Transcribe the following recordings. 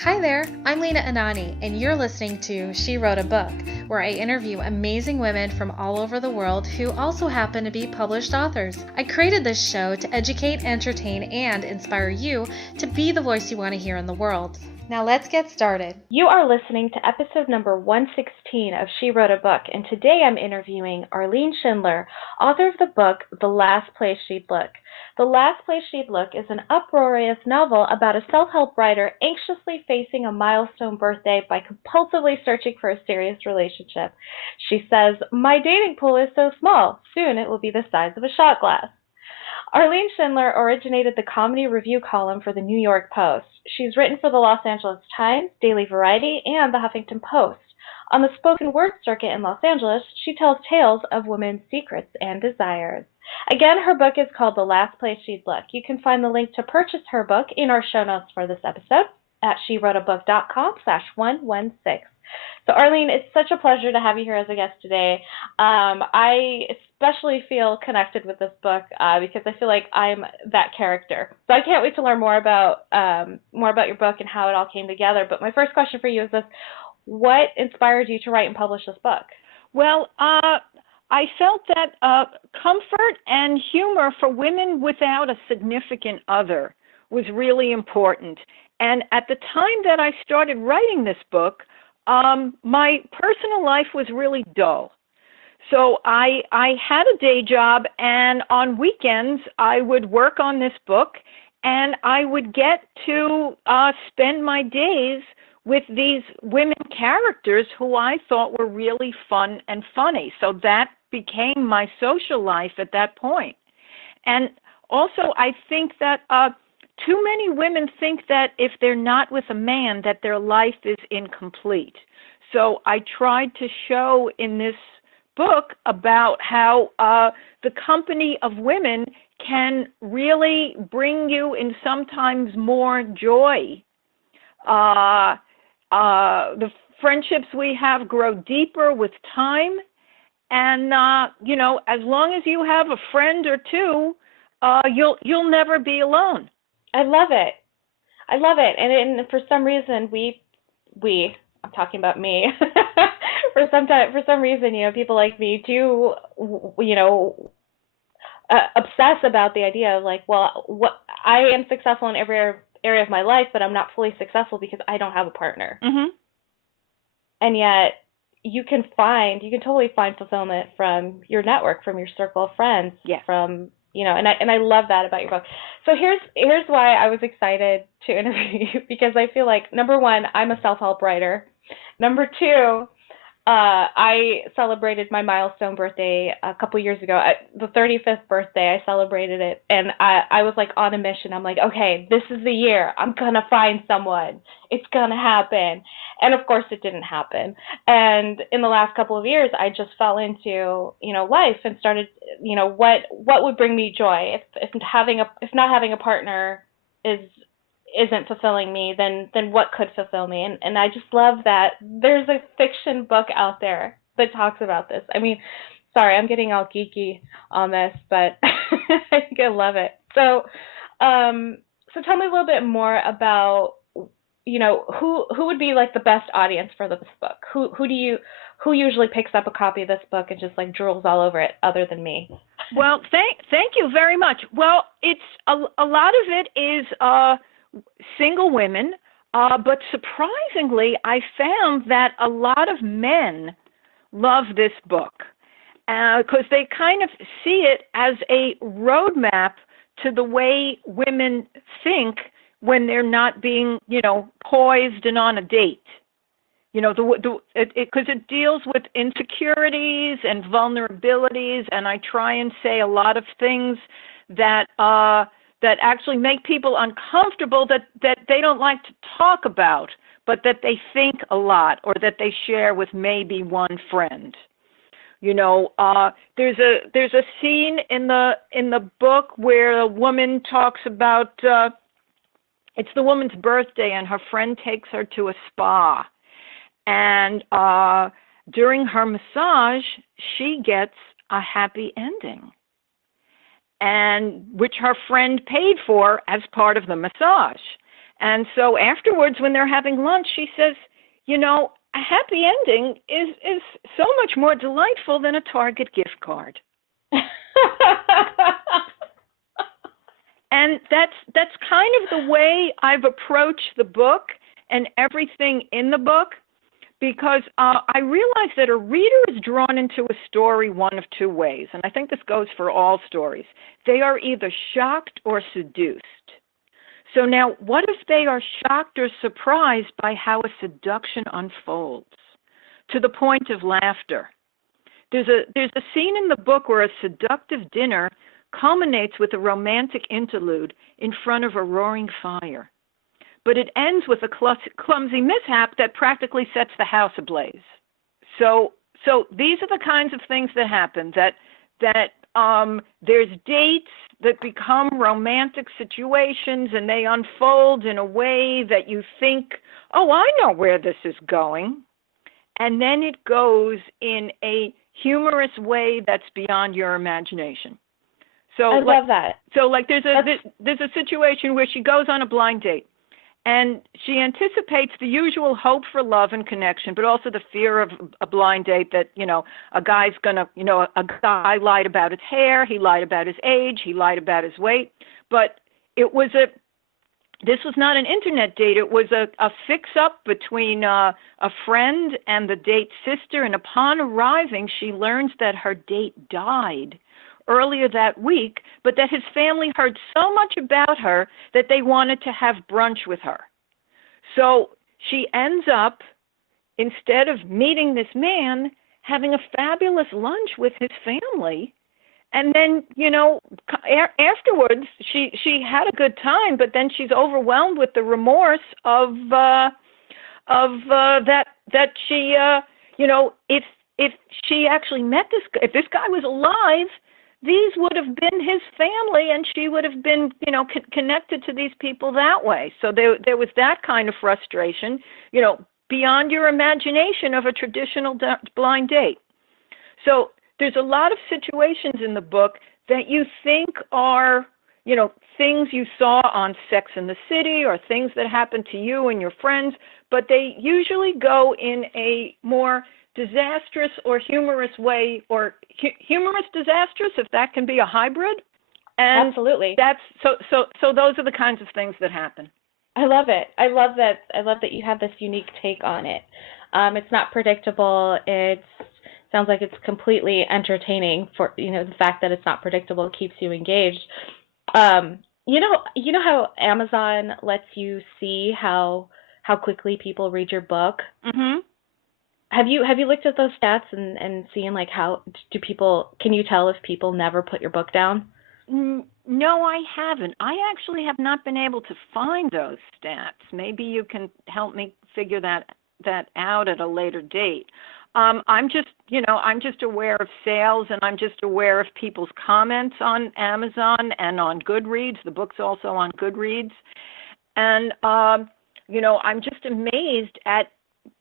Hi there, I'm Lena Anani, and you're listening to She Wrote a Book, where I interview amazing women from all over the world who also happen to be published authors. I created this show to educate, entertain, and inspire you to be the voice you want to hear in the world. Now let's get started. You are listening to episode number 116 of She Wrote a Book, and today I'm interviewing Arlene Schindler, author of the book The Last Place She'd Look. The Last Place She'd Look is an uproarious novel about a self-help writer anxiously facing a milestone birthday by compulsively searching for a serious relationship. She says, "My dating pool is so small, soon it will be the size of a shot glass." Arlene Schindler originated the comedy review column for the New York Post. She's written for the Los Angeles Times, Daily Variety, and the Huffington Post. On the spoken word circuit in Los Angeles, she tells tales of women's secrets and desires. Again, her book is called The Last Place She'd Look. You can find the link to purchase her book in our show notes for this episode at SheWroteABook.com/116. So Arlene, it's such a pleasure to have you here as a guest today. I especially feel connected with this book because I feel like I'm that character. So I can't wait to learn more about your book and how it all came together. But my first question for you is this: what inspired you to write and publish this book? Well, I felt that comfort and humor for women without a significant other was really important. And at the time that I started writing this book, my personal life was really dull. So I had a day job, and on weekends I would work on this book, and I would get to spend my days with these women characters who I thought were really fun and funny. So that became my social life at that point. And also, I think that too many women think that if they're not with a man, that their life is incomplete. So I tried to show in this book about how the company of women can really bring you in sometimes more joy. The friendships we have grow deeper with time, and as long as you have a friend or two, you'll never be alone. I love it. And for some reason, I'm talking about me. for some reason, people like me do, obsess about the idea of what I am successful in every area of my life, but I'm not fully successful because I don't have a partner. Mm-hmm. And yet, you can totally find fulfillment from your network, from your circle of friends, yeah. from and I love that about your book. So here's why I was excited to interview you, because I feel like, number one, I'm a self-help writer. Number two, I celebrated my milestone birthday a couple years ago. The 35th birthday, I celebrated it, and I was like on a mission. I'm like, okay, this is the year. I'm gonna find someone. It's gonna happen. And of course, it didn't happen. And in the last couple of years, I just fell into life and started what would bring me joy. If not having a partner isn't fulfilling me, then what could fulfill me? And I just love that there's a fiction book out there that talks about this. I mean, sorry, I'm getting all geeky on this, but I think I love it. So tell me a little bit more about who would be like the best audience for this book. Who usually picks up a copy of this book and just like drools all over it, other than me? Well, thank you very much. Well, it's a lot of it is single women, but surprisingly, I found that a lot of men love this book because they kind of see it as a roadmap to the way women think when they're not being, poised and on a date. Because it deals with insecurities and vulnerabilities, and I try and say a lot of things that actually make people uncomfortable, that they don't like to talk about, but that they think a lot, or that they share with maybe one friend. There's a scene in the book where a woman talks about it's the woman's birthday, and her friend takes her to a spa, and during her massage, she gets a happy ending, and which her friend paid for as part of the massage. And so afterwards, when they're having lunch, she says, you know, a happy ending is so much more delightful than a Target gift card. And that's kind of the way I've approached the book and everything in the book, because I realize that a reader is drawn into a story one of two ways, and I think this goes for all stories. They are either shocked or seduced. So now, what if they are shocked or surprised by how a seduction unfolds to the point of laughter? There's a scene in the book where a seductive dinner culminates with a romantic interlude in front of a roaring fire. But it ends with a clumsy mishap that practically sets the house ablaze. So these are the kinds of things that happen, that there's dates that become romantic situations, and they unfold in a way that you think, oh, I know where this is going. And then it goes in a humorous way that's beyond your imagination. So I love that. So like there's a situation where she goes on a blind date, and she anticipates the usual hope for love and connection, but also the fear of a blind date that, you know, a guy's gonna, you know, a guy lied about his hair, he lied about his age, he lied about his weight. But this was not an internet date. It was a fix-up between a friend and the date's sister. And upon arriving, she learns that her date died earlier that week, but that his family heard so much about her that they wanted to have brunch with her. So she ends up, instead of meeting this man, having a fabulous lunch with his family. And then, you know, afterwards, she had a good time, but then she's overwhelmed with the remorse of that she, you know, if she actually met this guy, if this guy was alive, these would have been his family, and she would have been, you know, connected to these people that way. So there was that kind of frustration, you know, beyond your imagination of a traditional blind date. So there's a lot of situations in the book that you think are, you know, things you saw on Sex and the City or things that happened to you and your friends, but they usually go in a more disastrous or humorous way, or humorous disastrous, if that can be a hybrid. And absolutely. That's so those are the kinds of things that happen. I love it. I love that you have this unique take on it. It's not predictable. It sounds like it's completely entertaining. For, you know, the fact that it's not predictable keeps you engaged. You know how Amazon lets you see how quickly people read your book? Mm-hmm. Have you looked at those stats and seen, like, how can you tell if people never put your book down? No, I haven't. I actually have not been able to find those stats. Maybe you can help me figure that out at a later date. I'm just aware of sales, and I'm just aware of people's comments on Amazon and on Goodreads. The book's also on Goodreads. And, you know, I'm just amazed at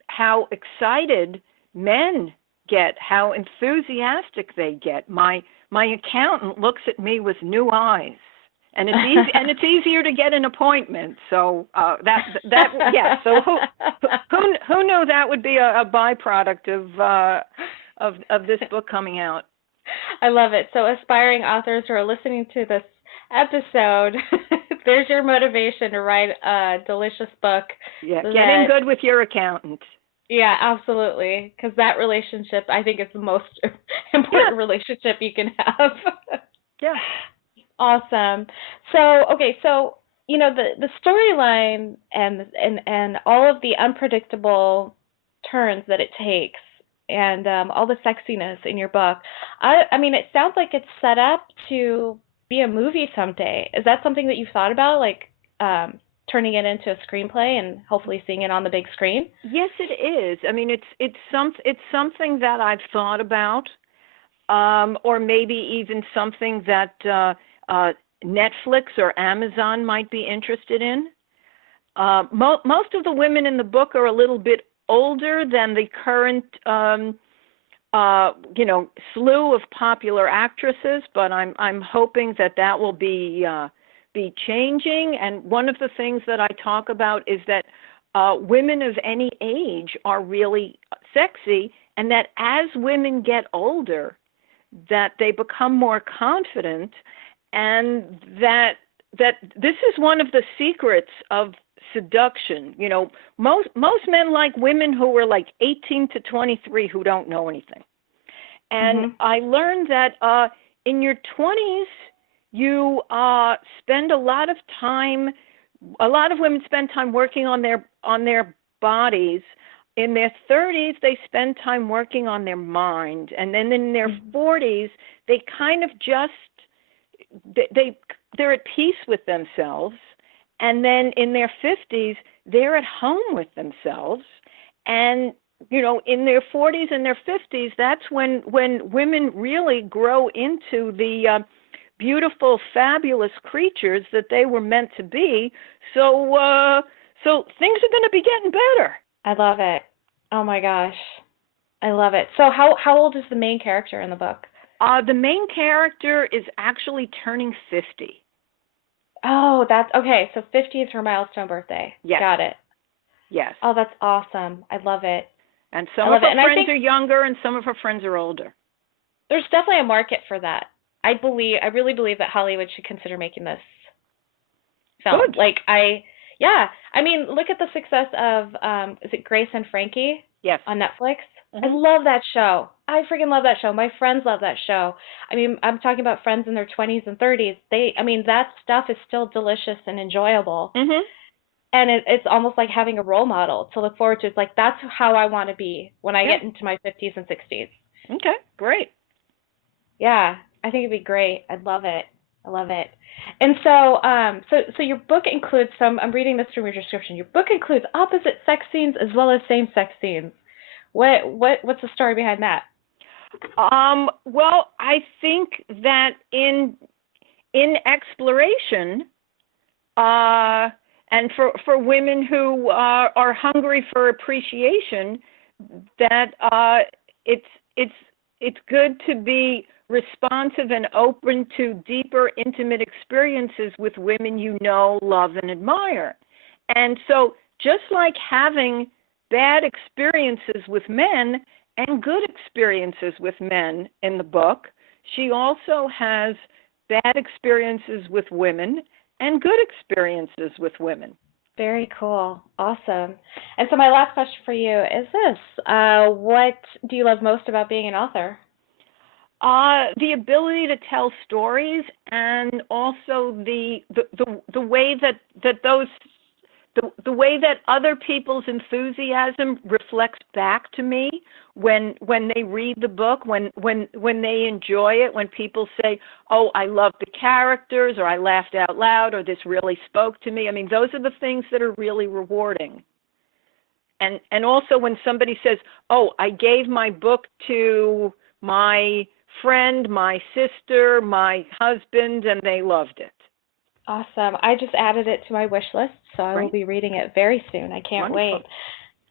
how excited men get, how enthusiastic they get. My accountant looks at me with new eyes, and it's easier to get an appointment. So yeah. So who knew that would be a byproduct of this book coming out? I love it. So aspiring authors who are listening to this episode, there's your motivation to write a delicious book. Yeah, get in good with your accountant. Yeah, absolutely. Because that relationship, I think, is the most important relationship you can have. Yeah. Awesome. So you know, the storyline and all of the unpredictable turns that it takes, and all the sexiness in your book. I mean, it sounds like it's set up to be a movie someday. Is that something that you've thought about, like turning it into a screenplay and hopefully seeing it on the big screen? Yes, it is. I mean, it's something that I've thought about, or maybe even something that Netflix or Amazon might be interested in. Most of the women in the book are a little bit older than the current, you know, slew of popular actresses, but I'm hoping that will be be changing. And one of the things that I talk about is that women of any age are really sexy, and that as women get older, that they become more confident, and that this is one of the secrets of seduction. You know, most men like women who are like 18 to 23 who don't know anything. And I learned that in your 20s, you spend a lot of women spend time working on their bodies. In their 30s, they spend time working on their mind. And then in their 40s, they kind of they're at peace with themselves. And then in their 50s, they're at home with themselves. And, you know, in their 40s and their 50s, that's when women really grow into the beautiful, fabulous creatures that they were meant to be. So things are going to be getting better. I love it. Oh my gosh. I love it. So how old is the main character in the book? The main character is actually turning 50. Oh, that's okay. So 50 is her milestone birthday. Yes. Got it. Yes. Oh, that's awesome. I love it. And some of her friends are younger and some of her friends are older. There's definitely a market for that. I really believe that Hollywood should consider making this film. Good. I mean, look at the success of, is it Grace and Frankie? Yes. On Netflix? I love that show. I freaking love that show. My friends love that show. I mean, I'm talking about friends in their 20s and 30s. That stuff is still delicious and enjoyable. And it's almost like having a role model to look forward to. It's like, that's how I want to be when I get into my 50s and 60s. Okay, great. Yeah, I think it'd be great. I'd love it. I love it. And so, so your book includes I'm reading this from your description. Your book includes opposite sex scenes as well as same sex scenes. What's the story behind that? Well, I think that in exploration, and for women who are hungry for appreciation, that it's good to be responsive and open to deeper, intimate experiences with women you know, love, and admire. And so just like having bad experiences with men and good experiences with men in the book, she also has bad experiences with women and good experiences with women. Very cool. Awesome. And so my last question for you is this. What do you love most about being an author? The ability to tell stories, and also the way the way that other people's enthusiasm reflects back to me when they read the book, when they enjoy it, when people say, "Oh, I love the characters," or "I laughed out loud," or "This really spoke to me." I mean, those are the things that are really rewarding. And also when somebody says, "Oh, I gave my book to my friend, my sister, my husband, and they loved it." Awesome. I just added it to my wish list, so I will be reading it very soon. I can't wait.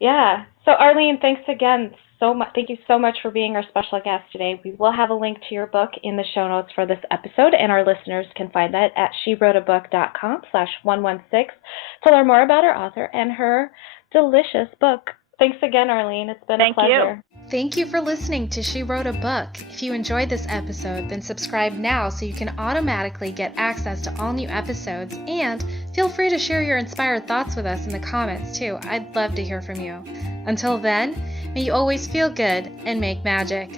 Yeah. So Arlene, thanks again so much. Thank you so much for being our special guest today. We will have a link to your book in the show notes for this episode, and our listeners can find that at SheWroteABook.com/116 to learn more about our author and her delicious book. Thanks again, Arlene. It's been a pleasure. Thank you for listening to She Wrote a Book. If you enjoyed this episode, then subscribe now so you can automatically get access to all new episodes, and feel free to share your inspired thoughts with us in the comments too. I'd love to hear from you. Until then, may you always feel good and make magic.